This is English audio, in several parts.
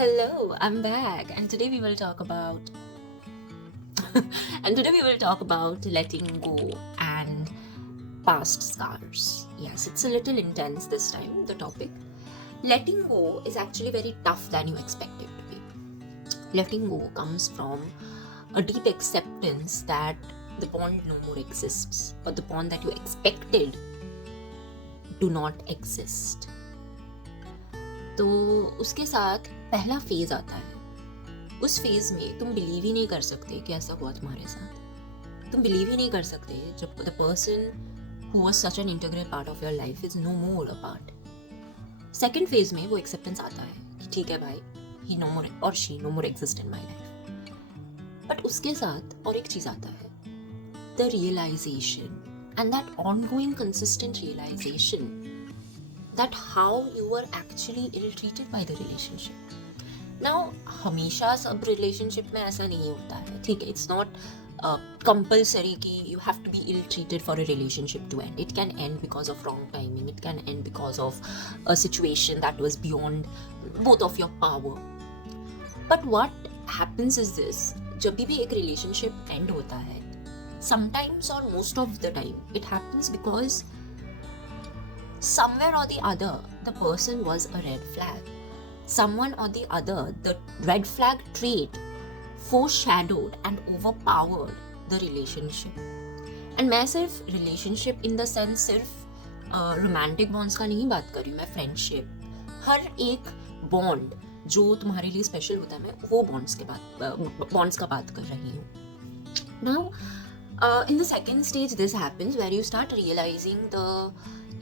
Hello, I'm back, and today we will talk about letting go and past scars. Yes, it's a little intense this time, the topic. Letting go is actually very tough than you expect it to be. Letting go comes from a deep acceptance that the bond no more exists, or the bond that you expected do not exist. तो उसके साथ पहला phase आता है. उस phase में तुम believe ही नहीं कर सकते कि ऐसा हुआ तुम्हारे साथ. तुम बिलीव ही नहीं कर सकते जब the person who was such an integral part of your life is no more a part. Second phase में वो एक्सेप्टेंस आता है कि ठीक है भाई, ही नो मोर और she know more exist in my life. But उसके साथ और एक चीज आता है, the realisation, and that ongoing consistent realisation that how you were actually ill-treated by the relationship. Now, हमेशा सब relationship में ऐसा नहीं होता है, ठीक है. It's not compulsory कि you have to be ill-treated for a relationship to end. It can end because of wrong timing. It can end because of a situation that was beyond both of your power. But what happens is this, जब भी एक relationship end होता है, sometimes or most of the time, it happens because somewhere or the other, the person was a red flag. Someone or the other, the red flag trait foreshadowed and overpowered the relationship. And मैं सिर्फ relationship in the sense सिर्फ romantic bonds का नहीं बात कर रही हूँ, मैं friendship, हर एक bond जो तुम्हारे लिए special होता है, मैं वो bonds का बात कर रही हूँ. Now, in the second stage, this happens where you start realizing the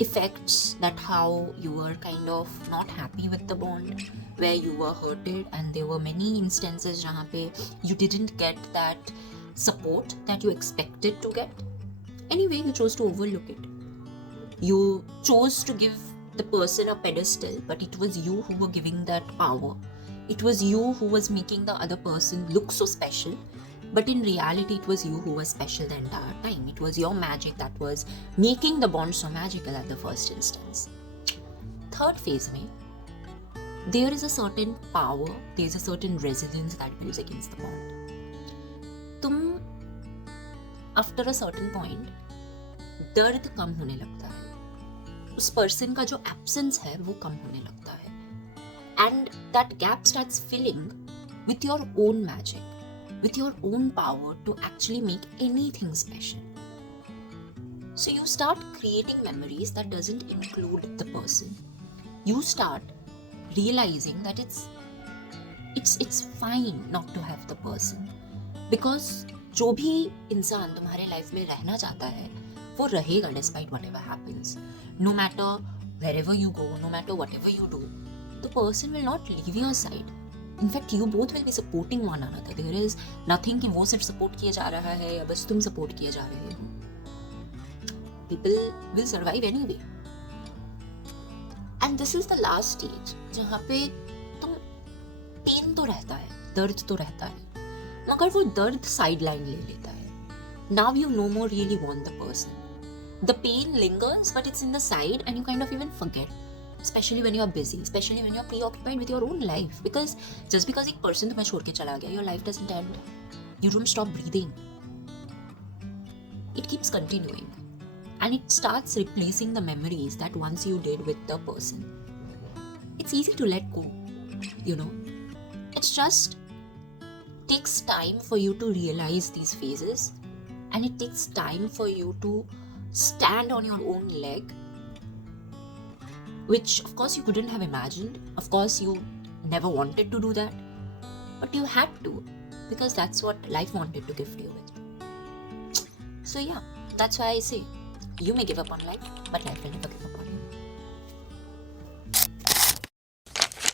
effects that how you were kind of not happy with the bond, where you were hurted, and there were many instances jahan pe you didn't get that support that you expected to get. Anyway, you chose to overlook it. You chose to give the person a pedestal, but it was you who were giving that power. It was you who was making the other person look so special. But in reality, it was you who was special the entire time. It was your magic that was making the bond so magical at the first instance. Third phase mein, there is a certain power, there is a certain resilience that builds against the bond. तुम after a certain point, दर्द कम होने लगता है. उस person का जो absence है वो कम होने लगता है. And that gap starts filling with your own magic, with your own power to actually make anything special. So you start creating memories that doesn't include the person. You start realizing that it's fine not to have the person, because जो भी इंसान तुम्हारे life में रहना चाहता है वो रहेगा despite whatever happens. No matter wherever you go, no matter whatever you do, the person will not leave your side. In fact, you both will be supporting one another. There is nothing कि वो सिर्फ support किया जा रहा है या बस तुम support किए जा रहे हो. People will survive anyway. And this is the last stage जहाँ पे तुम pain तो रहता है, दर्द तो रहता है, मगर वो दर्द sideline ले लेता है. Now you no more really want the person. The pain lingers, but it's in the side and you kind of even forget. Especially when you are busy, especially when you are preoccupied with your own life. Because just because एक person तुम्हें छोड़ के चला गया, your life doesn't end. You don't stop breathing. It keeps continuing. And it starts replacing the memories that once you did with the person. It's easy to let go, you know. It just takes time for you to realize these phases. And it takes time for you to stand on your own leg, which of course you couldn't have imagined. Of course you never wanted to do that, but you had to, because that's what life wanted to gift you with. So yeah, that's why I say, you may give up on life, but life will never give up on you.